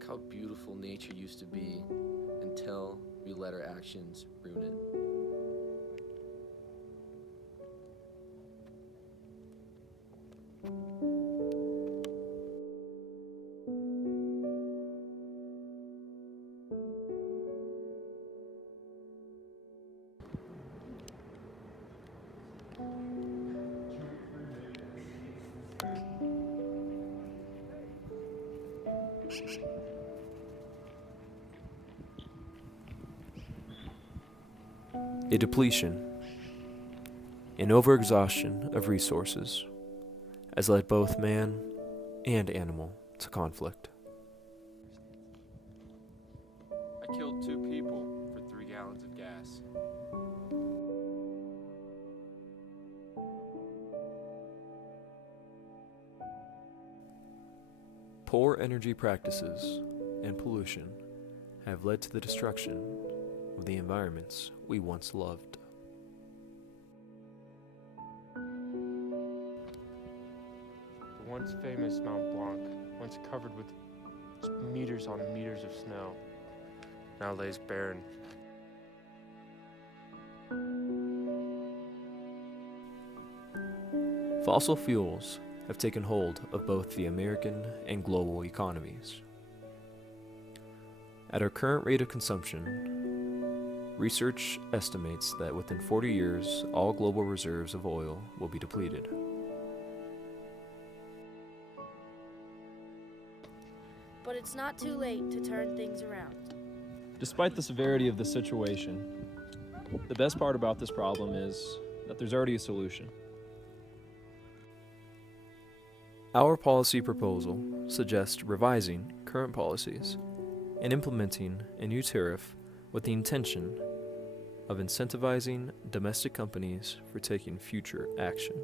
Look how beautiful nature used to be until we let our actions ruin it. A depletion, an overexhaustion of resources, has led both man and animal to conflict. I killed 2 people for 3 gallons of gas. Poor energy practices and pollution have led to the destruction of the environments we once loved. The once famous Mount Blanc, once covered with meters on meters of snow, now lays barren. Fossil fuels have taken hold of both the American and global economies. At our current rate of consumption, research estimates that within 40 years, all global reserves of oil will be depleted. But it's not too late to turn things around. Despite the severity of the situation, the best part about this problem is that there's already a solution. Our policy proposal suggests revising current policies and implementing a new tariff with the intention of incentivizing domestic companies for taking future action.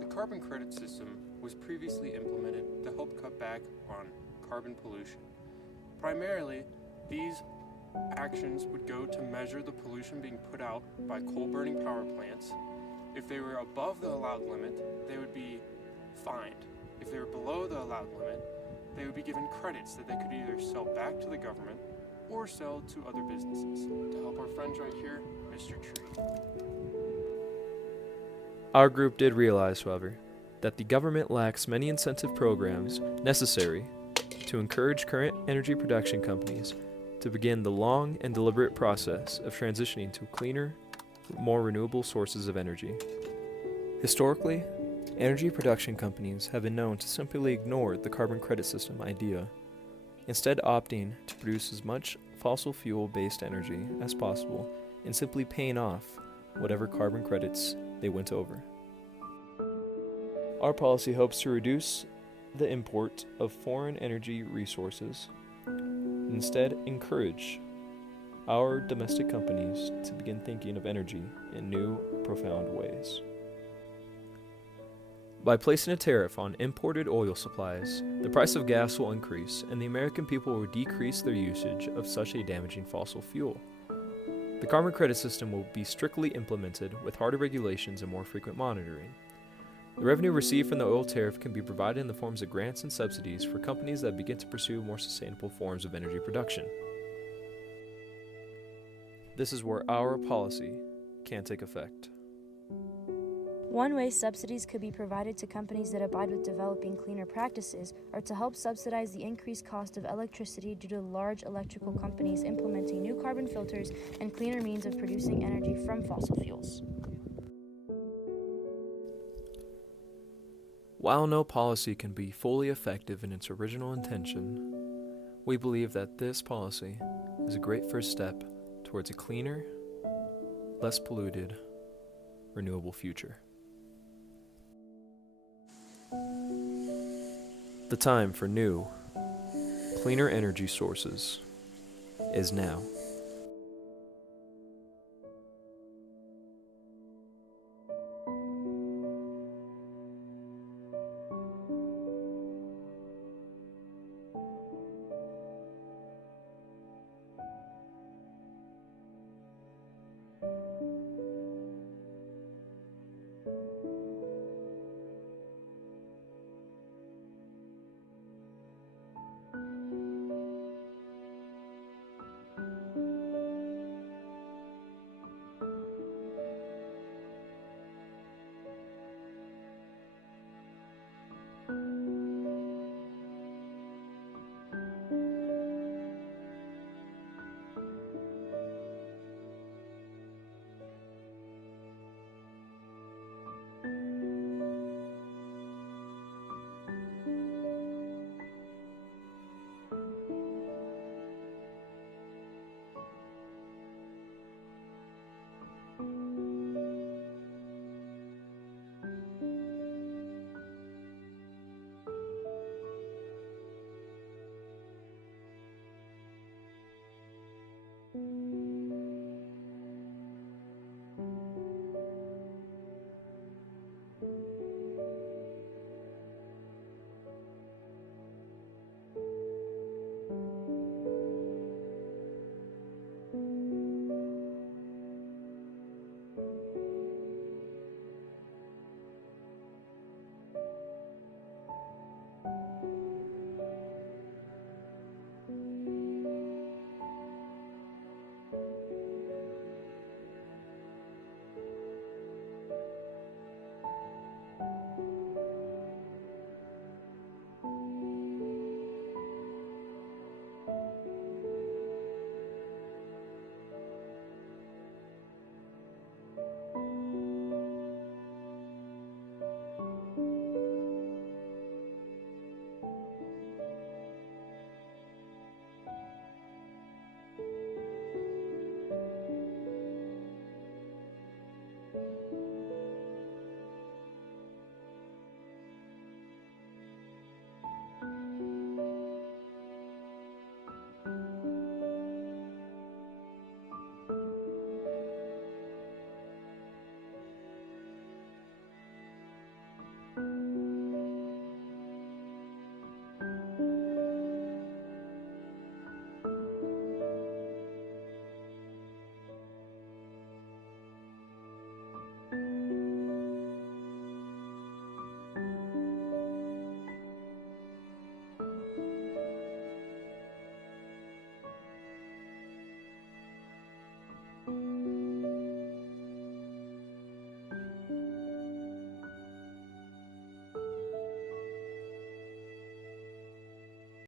The carbon credit system was previously implemented to help cut back on carbon pollution. Primarily, these actions would go to measure the pollution being put out by coal-burning power plants. If they were above the allowed limit, they would be fined. If they were below the allowed limit, they would be given credits that they could either sell back to the government or sell to other businesses. To help our friends right here, Mr. Tree. Our group did realize, however, that the government lacks many incentive programs necessary to encourage current energy production companies to begin the long and deliberate process of transitioning to cleaner, more renewable sources of energy. Historically, energy production companies have been known to simply ignore the carbon credit system idea, instead opting to produce as much fossil fuel-based energy as possible and simply paying off whatever carbon credits they went over. Our policy hopes to reduce the import of foreign energy resources, and instead encourage our domestic companies to begin thinking of energy in new, profound ways. By placing a tariff on imported oil supplies, the price of gas will increase and the American people will decrease their usage of such a damaging fossil fuel. The carbon credit system will be strictly implemented with harder regulations and more frequent monitoring. The revenue received from the oil tariff can be provided in the forms of grants and subsidies for companies that begin to pursue more sustainable forms of energy production. This is where our policy can take effect. One way subsidies could be provided to companies that abide with developing cleaner practices are to help subsidize the increased cost of electricity due to large electrical companies implementing new carbon filters and cleaner means of producing energy from fossil fuels. While no policy can be fully effective in its original intention, we believe that this policy is a great first step towards a cleaner, less polluted, renewable future. The time for new, cleaner energy sources is now.